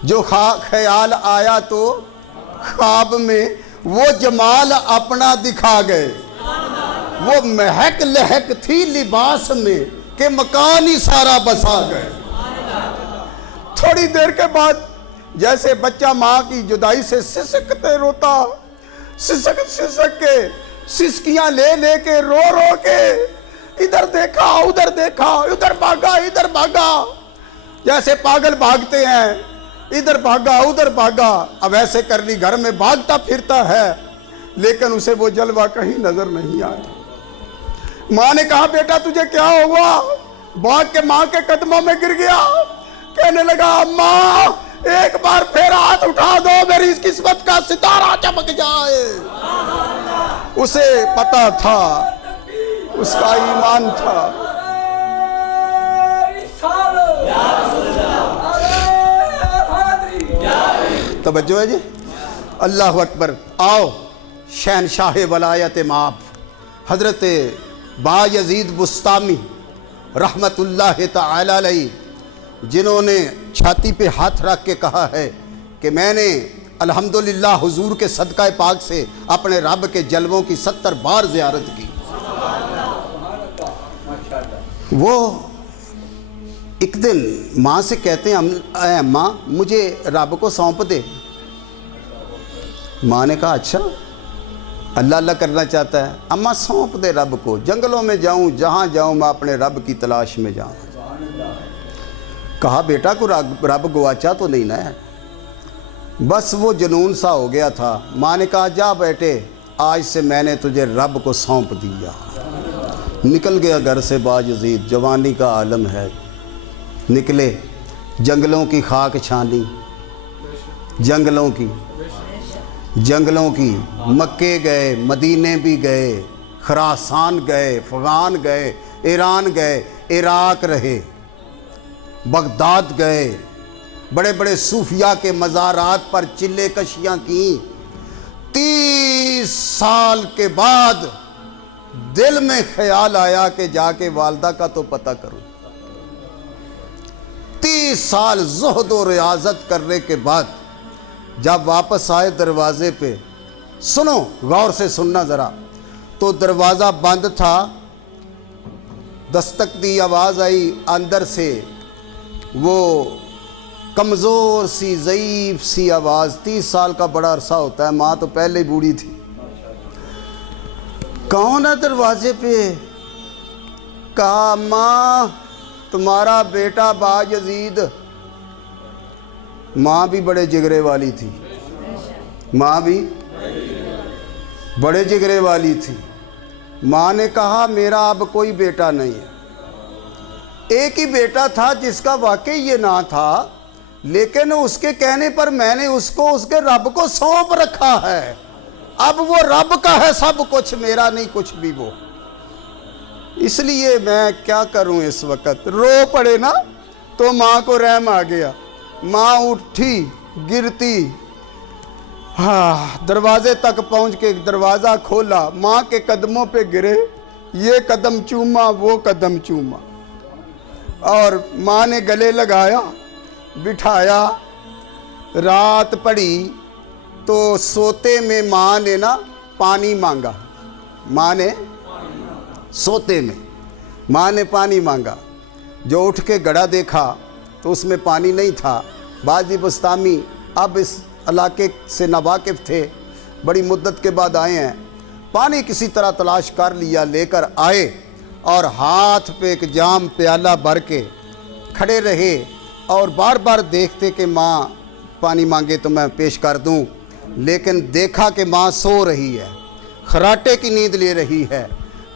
جو خیال آیا تو خواب میں، وہ جمال اپنا دکھا گئے، وہ مہک لہک تھی لباس میں کہ مکان ہی سارا بسا گئے۔ تھوڑی دیر کے بعد جیسے بچہ ماں کی جدائی سے سسکتے روتا، سسک کے سسکیاں لے کے رو کے ادھر دیکھا ادھر بھاگا جیسے پاگل بھاگتے ہیں، ادھر بھاگا ادھر بھاگا۔ اب ایسے کر لی گھر میں بھاگتا پھرتا ہے، لیکن اسے وہ جلوہ کہیں نظر نہیں آیا۔ ماں نے کہا بیٹا تجھے کیا ہوا؟ بھاگ کے ماں کے قدموں میں گر گیا، کہنے لگا ماں ایک بار پھر ہاتھ اٹھا دو، میری اس قسمت کا ستارہ چمک جائے۔ اسے پتا تھا، اس کا ایمان تھا۔ توجہ ہے جی، اللہ اکبر۔ آؤ شہنشاہ ولایت مآب حضرت با یزید بسطامی رحمت اللہ تعالی علیہ، جنہوں نے چھاتی پہ ہاتھ رکھ کے کہا ہے کہ میں نے الحمدللہ حضور کے صدقہ پاک سے اپنے رب کے جلووں کی 70 بار زیارت کی۔ وہ ایک دن ماں سے کہتے ہیں اے اماں مجھے رب کو سونپ دے. ماں نے کہا اچھا اللہ اللہ کرنا چاہتا ہے, اماں سونپ دے رب کو, جنگلوں میں جاؤں جہاں جاؤں میں اپنے رب کی تلاش میں جاؤں. کہا بیٹا کو رب گواچا تو نہیں نا ہے. بس وہ جنون سا ہو گیا تھا. ماں نے کہا جا بیٹے آج سے میں نے تجھے رب کو سونپ دیا. نکل گیا گھر سے باجزید, جوانی کا عالم ہے. نکلے, جنگلوں کی خاک چھانی, جنگلوں کی, مکے گئے, مدینے بھی گئے, خراسان گئے, افغان گئے, ایران گئے, عراق رہے, بغداد گئے, بڑے بڑے صوفیاء کے مزارات پر چلے کشیاں کیں. 30 سال کے بعد دل میں خیال آیا کہ جا کے والدہ کا تو پتہ کروں. 30 سال زہد و ریاضت کرنے کے بعد جب واپس آئے دروازے پہ, سنو غور سے سننا ذرا, تو دروازہ بند تھا. دستک دی, آواز آئی اندر سے, وہ کمزور سی ضعیف سی آواز. 30 سال کا بڑا عرصہ ہوتا ہے, ماں تو پہلے ہی بوڑھی تھی. کون ہے دروازے پہ؟ کہا ماں تمہارا بیٹا باجزید. ماں بھی بڑے جگرے والی تھی, ماں بھی بڑے جگرے والی تھی. ماں نے کہا میرا اب کوئی بیٹا نہیں ہے. ایک ہی بیٹا تھا جس کا واقعی یہ نام تھا, لیکن اس کے کہنے پر میں نے اس کو اس کے رب کو سونپ رکھا ہے. اب وہ رب کا ہے سب کچھ, میرا نہیں کچھ بھی وہ. اس لیے میں کیا کروں اس وقت, رو پڑے نا تو ماں کو رحم آ گیا. ماں اٹھی گرتی, دروازے تک پہنچ کے دروازہ کھولا, ماں کے قدموں پہ گرے, یہ قدم چوما وہ قدم چوما, اور ماں نے گلے لگایا, بٹھایا. رات پڑی تو سوتے میں ماں نے نا پانی مانگا. ماں نے سوتے میں ماں نے پانی مانگا. جو اٹھ کے گڑھا دیکھا تو اس میں پانی نہیں تھا. بازی بستامی اب اس علاقے سے ناواقف تھے, بڑی مدت کے بعد آئے ہیں. پانی کسی طرح تلاش کر لیا, لے کر آئے, اور ہاتھ پہ ایک جام پیالہ بھر کے کھڑے رہے, اور بار بار دیکھتے کہ ماں پانی مانگے تو میں پیش کر دوں. لیکن دیکھا کہ ماں سو رہی ہے, خراٹے کی نیند لے رہی ہے,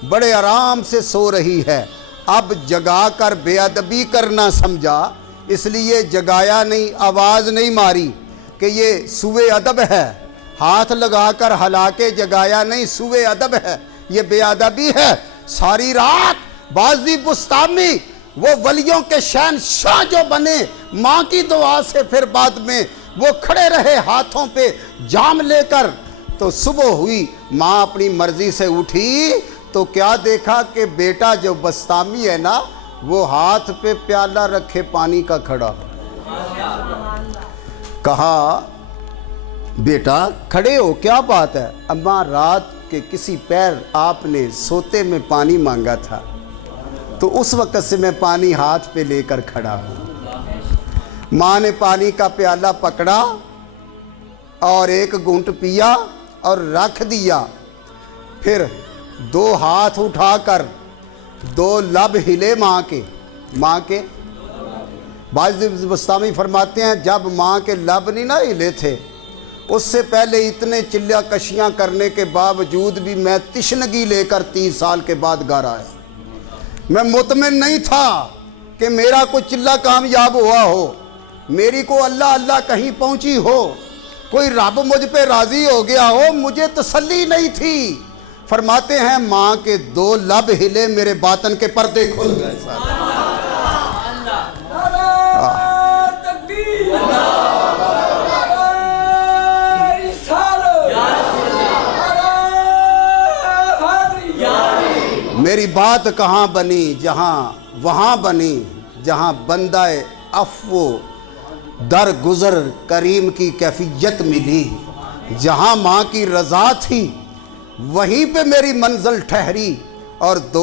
بڑے آرام سے سو رہی ہے. اب جگا کر بے ادبی کرنا سمجھا, اس لیے جگایا نہیں, آواز نہیں ماری کہ یہ سوء ادب ہے. ہاتھ لگا کر ہلا کے جگایا نہیں, سوء ادب ہے, یہ بے ادبی ہے. ساری رات بازی بستامی وہ ولیوں کے شہنشاہ جو بنے, ماں کی دعا سے پھر بعد میں وہ کھڑے رہے ہاتھوں پہ جام لے کر. تو صبح ہوئی, ماں اپنی مرضی سے اٹھی تو کیا دیکھا کہ بیٹا جو بستامی ہے نا وہ ہاتھ پہ پیالہ رکھے پانی کا کھڑا. کہا بیٹا کھڑے ہو, کیا بات ہے؟ اماں رات کے کسی پیر آپ نے سوتے میں پانی مانگا تھا, تو اس وقت سے میں پانی ہاتھ پہ لے کر کھڑا ہوں. ماں نے پانی کا پیالہ پکڑا اور ایک گھونٹ پیا اور رکھ دیا. پھر 2 ہاتھ اٹھا کر 2 لب ہلے ماں کے. بعض بستامی فرماتے ہیں جب ماں کے لب نہیں نہ ہلے تھے, اس سے پہلے اتنے چلیا کشیاں کرنے کے باوجود بھی میں تشنگی لے کر 30 سال کے بعد گھر آیا. میں مطمئن نہیں تھا کہ میرا کوئی چلہ کامیاب ہوا ہو, میری کو اللہ اللہ کہیں پہنچی ہو, کوئی رب مجھ پہ راضی ہو گیا ہو, مجھے تسلی نہیں تھی. فرماتے ہیں ماں کے 2 لب ہلے, میرے باطن کے پردے کھل گئے. میری بات کہاں بنی, جہاں وہاں بنی جہاں بندہ عفو در گزر کریم کی کیفیت ملی. جہاں ماں کی رضا تھی وہیں پہ میری منزل ٹھہری, اور 2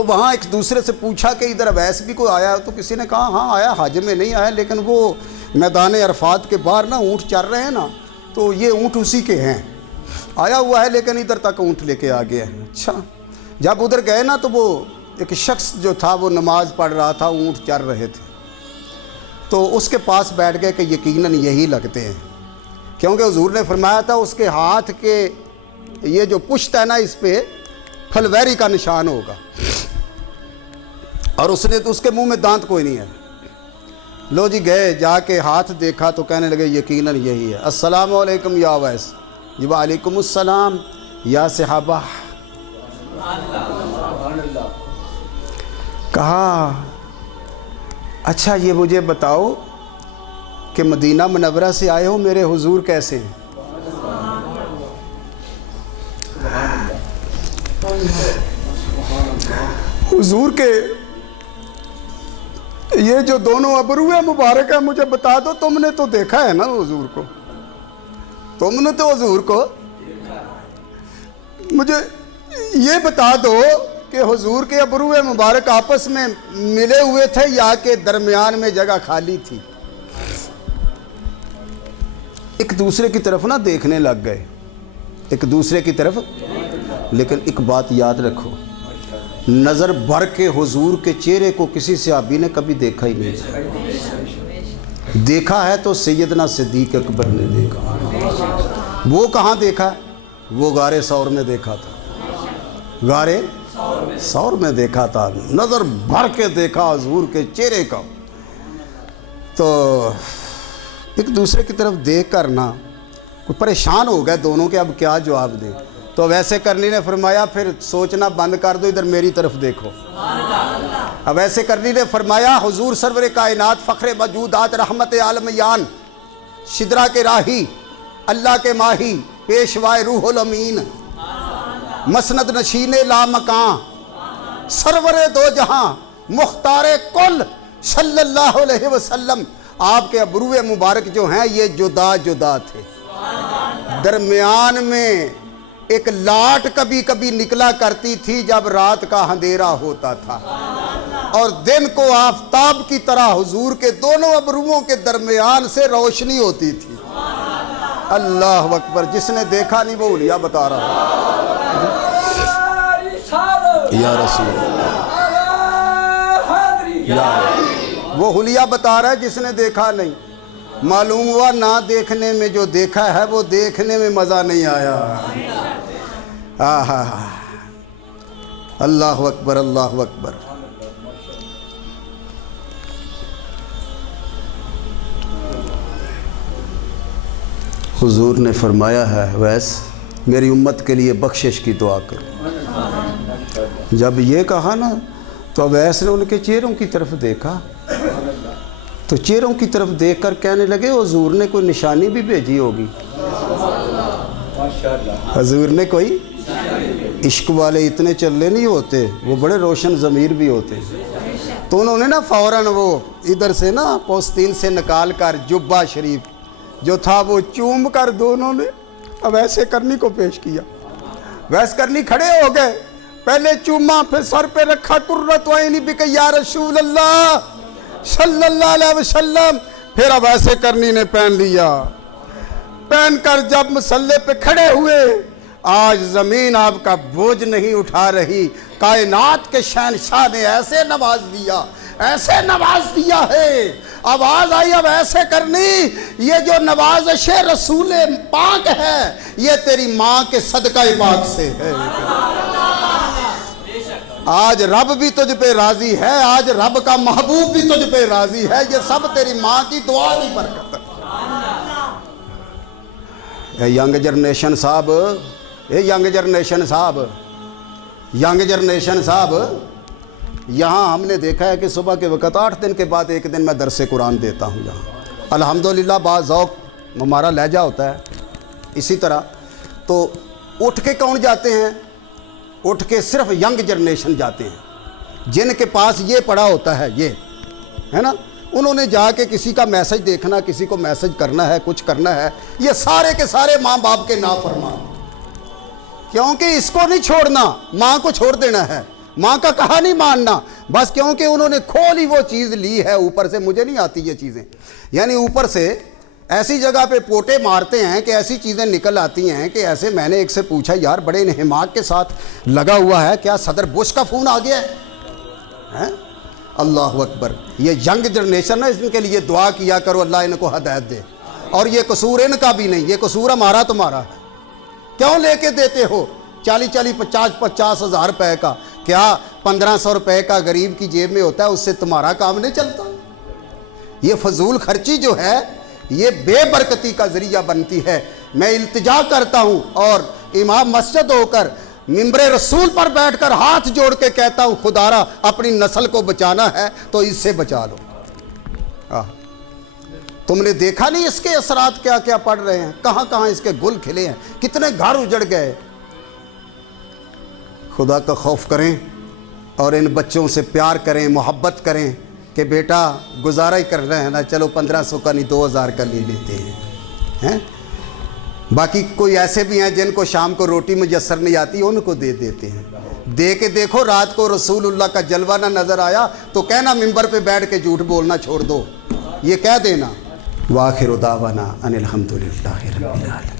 تو وہاں ایک دوسرے سے پوچھا کہ ادھر اویس بھی کوئی آیا؟ تو کسی نے کہا ہاں آیا، حج میں نہیں آیا، لیکن وہ میدان عرفات کے باہر نا اونٹ چر رہے ہیں نا، تو یہ اونٹ اسی کے ہیں، آیا ہوا ہے لیکن ادھر تک اونٹ لے کے آ گیا ہے۔ اچھا، جب ادھر گئے نا تو وہ ایک شخص جو تھا وہ نماز پڑھ رہا تھا، اونٹ چر رہے تھے، تو اس کے پاس بیٹھ گئے کہ یقیناً یہی لگتے ہیں، کیونکہ حضور نے فرمایا تھا اس کے ہاتھ کے یہ جو پشت ہے نا اس پہ پھلویری کا نشان ہوگا، اور اس نے تو اس کے منہ میں دانت کوئی نہیں ہے۔ لو جی گئے، جا کے ہاتھ دیکھا تو کہنے لگے یقیناً یہی ہے۔ السلام علیکم یا اویس، جی وعلیکم السلام یا صحابہ۔ کہا اچھا یہ مجھے بتاؤ کہ مدینہ منورہ سے آئے ہو، میرے حضور کیسے ہیں؟ حضور کے یہ جو دونوں ابرو مبارک ہیں، مجھے بتا دو، تم نے تو دیکھا ہے نا حضور کو، تم نے تو حضور کو، مجھے یہ بتا دو کہ حضور کے ابرو مبارک آپس میں ملے ہوئے تھے یا کہ درمیان میں جگہ خالی تھی؟ ایک دوسرے کی طرف نا دیکھنے لگ گئے، ایک دوسرے کی طرف، لیکن ایک بات یاد رکھو، نظر بھر کے حضور کے چہرے کو کسی صحابی نے کبھی دیکھا ہی نہیں، دیکھا ہے تو سیدنا صدیق اکبر نے دیکھا۔ وہ کہاں دیکھا؟ وہ غار ثور میں دیکھا تھا، غار ثور میں دیکھا تھا، نظر بھر کے دیکھا حضور کے چہرے کا۔ تو ایک دوسرے کی طرف دیکھ کر نا پریشان ہو گئے دونوں کے اب کیا جواب دیں۔ تو ویسے کرنی نے فرمایا پھر سوچنا بند کر دو، ادھر میری طرف دیکھو۔ اب ویسے کرنی نے فرمایا حضور سرور کائنات، فخر موجودات، رحمت عالمیان، شدرا کے راہی، اللہ کے ماہی، پیشوائے روح الامین، مسند نشین لامکان، سرور دو جہاں، مختار کل صلی اللہ علیہ وسلم، آپ کے ابرو مبارک جو ہیں یہ جدا جدا تھے، درمیان میں ایک لاٹ کبھی کبھی نکلا کرتی تھی جب رات کا اندھیرا ہوتا تھا، اور دن کو آفتاب کی طرح حضور کے دونوں ابروؤں کے درمیان سے روشنی ہوتی تھی۔ اللہ اکبر، جس نے دیکھا نہیں وہ حلیہ بتا رہا یا رسول اللہ، وہ حلیہ بتا رہا ہے جس نے دیکھا نہیں۔ معلوم ہوا نہ دیکھنے میں جو دیکھا ہے وہ دیکھنے میں مزہ نہیں آیا۔ آہا، اللہ اکبر، اللہ اکبر۔ حضور نے فرمایا ہے ویس میری امت کے لیے بخشش کی دعا کرو۔ جب یہ کہا نا تو ویس نے ان کے چہروں کی طرف دیکھا، تو چہروں کی طرف دیکھ کر کہنے لگے حضور نے کوئی نشانی بھی بھیجی ہوگی، حضور نے کوئی، عشق والے اتنے چلے نہیں ہوتے، وہ بڑے روشن ضمیر بھی ہوتے۔ تو انہوں نے نا فوراً وہ ادھر سے نا پوستین سے نکال کر جبہ شریف جو تھا وہ چوم کر دونوں نے ویسے کرنی کو پیش کیا۔ ویس کرنی کھڑے ہو گئے، پہلے چوما پھر سر پہ رکھا، قرۃ عینی بک یا رسول اللہ صلی اللہ علیہ وسلم، پھر اب ایسے کرنی نے پہن لیا۔ پہن کر جب مصلے پہ کھڑے ہوئے، آج زمین آپ کا بوجھ نہیں اٹھا رہی، کائنات کے شہنشاہ نے ایسے نواز دیا، ایسے نواز دیا ہے۔ آواز آئی اب ایسے کرنی، یہ جو نوازش رسول پاک ہے یہ تیری ماں کے صدقہ پاک سے ہے۔ آج رب بھی تجھ پہ راضی ہے، آج رب کا محبوب بھی تجھ پہ راضی ہے، یہ سب تیری ماں کی دعا کی برکت ہے۔ اے ینگ جنریشن صاحب، اے ینگ جنریشن صاحب، ینگ جنریشن صاحب، یہاں ہم نے دیکھا ہے کہ صبح کے وقت 8 دن کے بعد ایک دن میں درس قرآن دیتا ہوں یہاں، الحمدللہ بعض ذوق ہمارا لہجہ ہوتا ہے اسی طرح۔ تو اٹھ کے کون جاتے ہیں؟ اٹھ کے صرف ینگ جنریشن جاتے ہیں، جن کے پاس یہ پڑا ہوتا ہے، یہ ہے نا، انہوں نے جا کے کسی کا میسج دیکھنا، کسی کو میسج کرنا ہے، کچھ کرنا ہے، یہ سارے کے سارے ماں باپ کے نافرمان، کیونکہ اس کو نہیں چھوڑنا، ماں کو چھوڑ دینا ہے، ماں کا کہا نہیں ماننا، بس کیونکہ انہوں نے کھولی وہ چیز لی ہے اوپر سے، مجھے نہیں آتی یہ چیزیں، یعنی اوپر سے ایسی جگہ پہ پوٹے مارتے ہیں کہ ایسی چیزیں نکل آتی ہیں کہ ایسے. میں نے ایک سے پوچھا یار بڑے انہماک کے ساتھ لگا ہوا ہے، کیا صدر بش کا فون آ گیا ہے؟ اللہ اکبر. یہ ینگ جنریشن ہے، اس کے لیے دعا کیا کرو اللہ ان کو ہدایت دے. اور یہ قصور ان کا بھی نہیں، یہ قصور ہمارا تمہارا ہے. کیوں لے کے دیتے ہو 40 50 ہزار روپے کا؟ کیا 1500 روپے کا غریب کی جیب میں ہوتا ہے، اس سے تمہارا کام نہیں چلتا؟ یہ فضول خرچی جو ہے یہ بے برکتی کا ذریعہ بنتی ہے. میں التجا کرتا ہوں اور امام مسجد ہو کر ممبر رسول پر بیٹھ کر ہاتھ جوڑ کے کہتا ہوں خدارا اپنی نسل کو بچانا ہے تو اس سے بچا لو. تم نے دیکھا نہیں اس کے اثرات کیا کیا پڑ رہے ہیں، کہاں کہاں اس کے گل کھلے ہیں، کتنے گھر اجڑ گئے. خدا کا خوف کریں اور ان بچوں سے پیار کریں، محبت کریں کہ بیٹا گزارا ہی کر رہے ہیں نا، چلو 1500 کا نہیں 2000 کا لے لیتے ہیں. باقی کوئی ایسے بھی ہیں جن کو شام کو روٹی میسر نہیں آتی، ان کو دے دیتے ہیں. دے کے دیکھو رات کو رسول اللہ کا جلوہ نہ نظر آیا تو کہنا ممبر پہ بیٹھ کے جھوٹ بولنا چھوڑ دو، یہ کہہ دینا. وآخر دعوانا ان الحمدللہ رب العالمین.